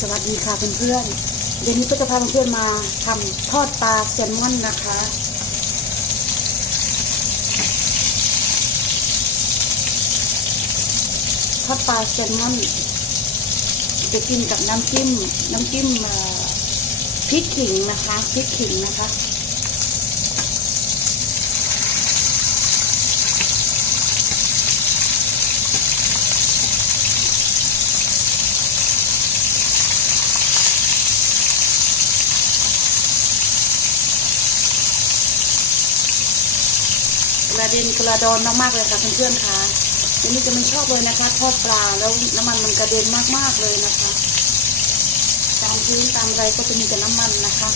สวัสดีค่ะเพื่อนๆเดี๋ยวนี้ก็จะพาเพื่อนๆมาทำทอดปลาแซลมอนนะคะ ทอดปลาแซลมอนจะกินกับน้ำจิ้ม น้ำจิ้มพริกขิงนะคะพริกขิงนะคะ กระเด็นกระดอนมากๆเลยค่ะเพื่อนๆค่ะเดี๋ยวนี้จะไม่ชอบเลยนะคะทอดปลาแล้วน้ำมันมันกระเด็นมากๆเลยนะคะตามพื้นตามอะไรก็จะมีแต่น้ำมันนะคะ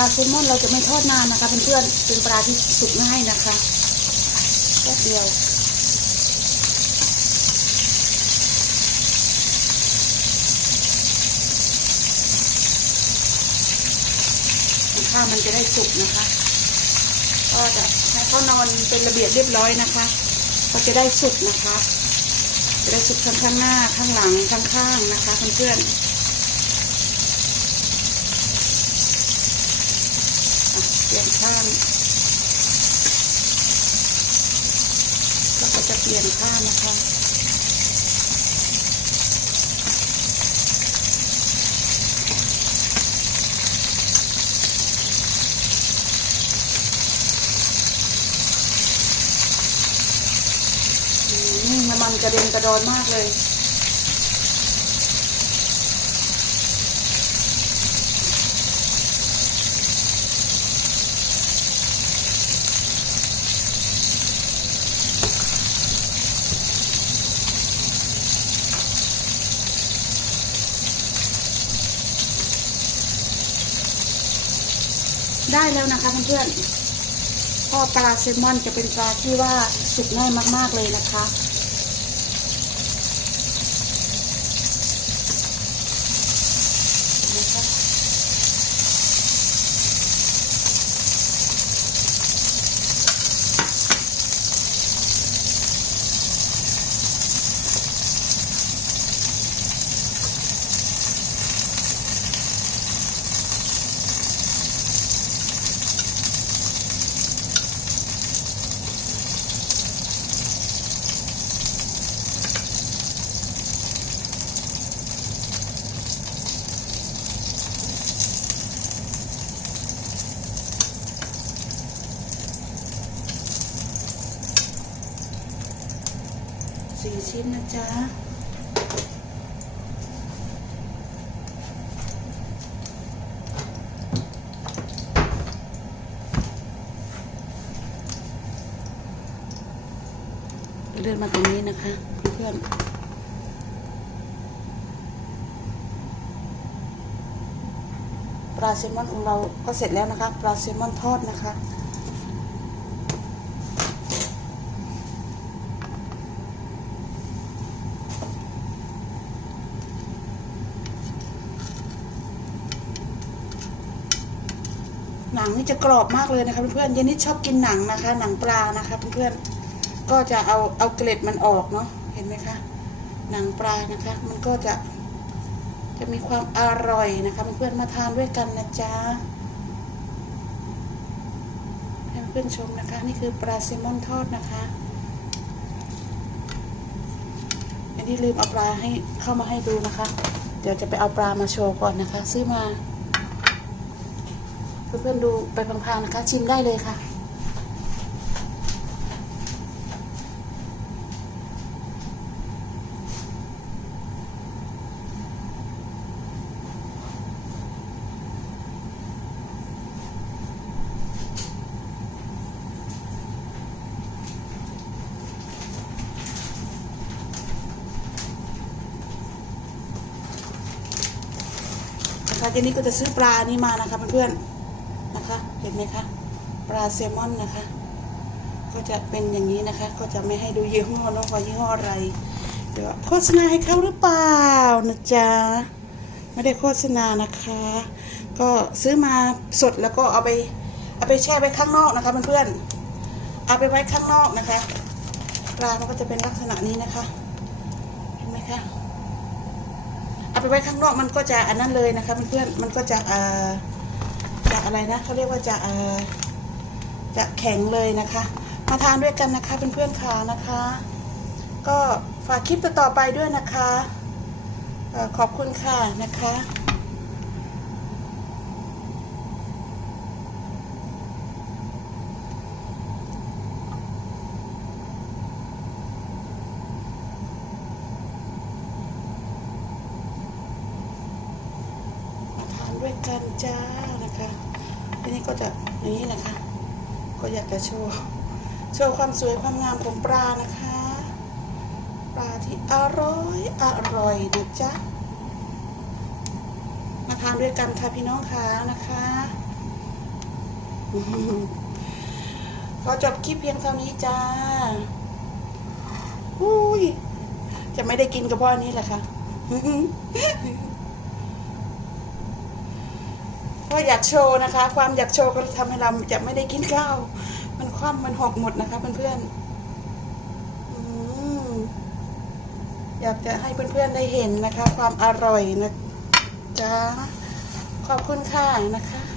ลาแซลมอนเราจะไม่ทอดนานนะคะเพื่อนๆเป็นปลาที่สุกง่ายนะคะแค่เดียวข้าวมันจะได้สุกนะคะ ก็จะให้เขานอนเป็นระเบียบเรียบร้อยนะคะ ก็จะได้สุกนะคะ จะได้สุกทั้งข้างหน้าข้างหลังข้างๆนะคะเพื่อนๆอะ เปลี่ยนข้างก็จะเปลี่ยนข้างนะคะอืมน้ำมันกระเด็นกระดอนมากเลย ได้แล้วนะคะเพื่อนๆพ่อปลาแซลมอนจะเป็นปลาที่ว่าสุกง่ายมากๆเลยนะคะ สี่ชิ้นนะจ๊ะเลื่อนมาตรงนี้นะคะ เพื่อนปลาแซลมอนของเราก็เสร็จแล้วนะคะ ปลาแซลมอนทอดนะคะ หนังนี่จะกรอบมากเลยนะคะเพื่อนๆเยนนี่ชอบกินหนังนะคะ หนังปลานะคะเพื่อนๆก็จะเอาเอาเกล็ดมันออกเนาะเห็นไหมคะหนังปลานะคะ มันก็จะจะมีความอร่อยนะคะเพื่อนๆมาทานด้วยกันนะจ๊ะให้เพื่อนๆชมนะคะ นี่คือปลาแซลมอนทอดนะคะอันนี้ลืมเอาปลาให้เข้ามาให้ดูนะคะ เดี๋ยวจะไปเอาปลามาโชว์ก่อนนะคะ ซื้อมา เพื่อนๆดูไปพังๆนะคะ ชิมได้เลยค่ะ นะคะทีนี้ก็จะซื้อปลานี้มานะคะเพื่อนๆ ห็นไหมคะปลาแซลมอนนะคะ ก็จะเป็นอย่างนี้นะคะ ก็จะไม่ให้ดูยี่ห้อเน้องว่ายี่ห้ออะไรเดี๋ยวโฆษณาให้เขาหรือเปล่านะจ๊ะไม่ได้โฆษณานะคะ ก็ซื้อมาสดแล้วก็เอาไปเอาไปแช่ไว้ข้างนอกนะคะเพื่อนๆเอาไปไว้ข้างนอกนะคะปลามันก็จะเป็นลักษณะนี้นะคะ เห็นไหมคะเอาไปไว้ข้างนอกมันก็จะอันนั้นเลยนะคะเพื่อนๆมันก็จะอ่อ จะอะไรนะเขาเรียกว่าจะเอ่อจะแข็งเลยนะคะ มาทานด้วยกันนะคะเพื่อนๆค่ะนะคะ ก็ฝากคลิปต่อๆไปด้วยนะคะออขอบคุณค่ะนะคะมาทานด้วยกันจ้า นะคะทีนี้ก็จะอย่างนี้นะคะ ก็อยากจะโชว์โชว์ความสวยความงามของปลานะคะ ปลาที่อร่อยอร่อยนะจ๊ะมาทานด้วยกันค่ะพี่น้องค่ะนะคะอื้อหือขอจบคลิปเพียงเท่านี้จ้าอุ้ยจะไม่ได้กินกับพ่อนี้แหละค่ะ ก็อยากโชว์นะคะ ความอยากโชว์ก็ทำให้เราจะไม่ได้กินข้าว มันคว่ำมันหกหมดนะคะเพื่อนๆอืมอยากจะให้เพื่อนๆได้เห็นนะคะ ความอร่อยนะจ๊ะขอบคุณค่ะนะคะ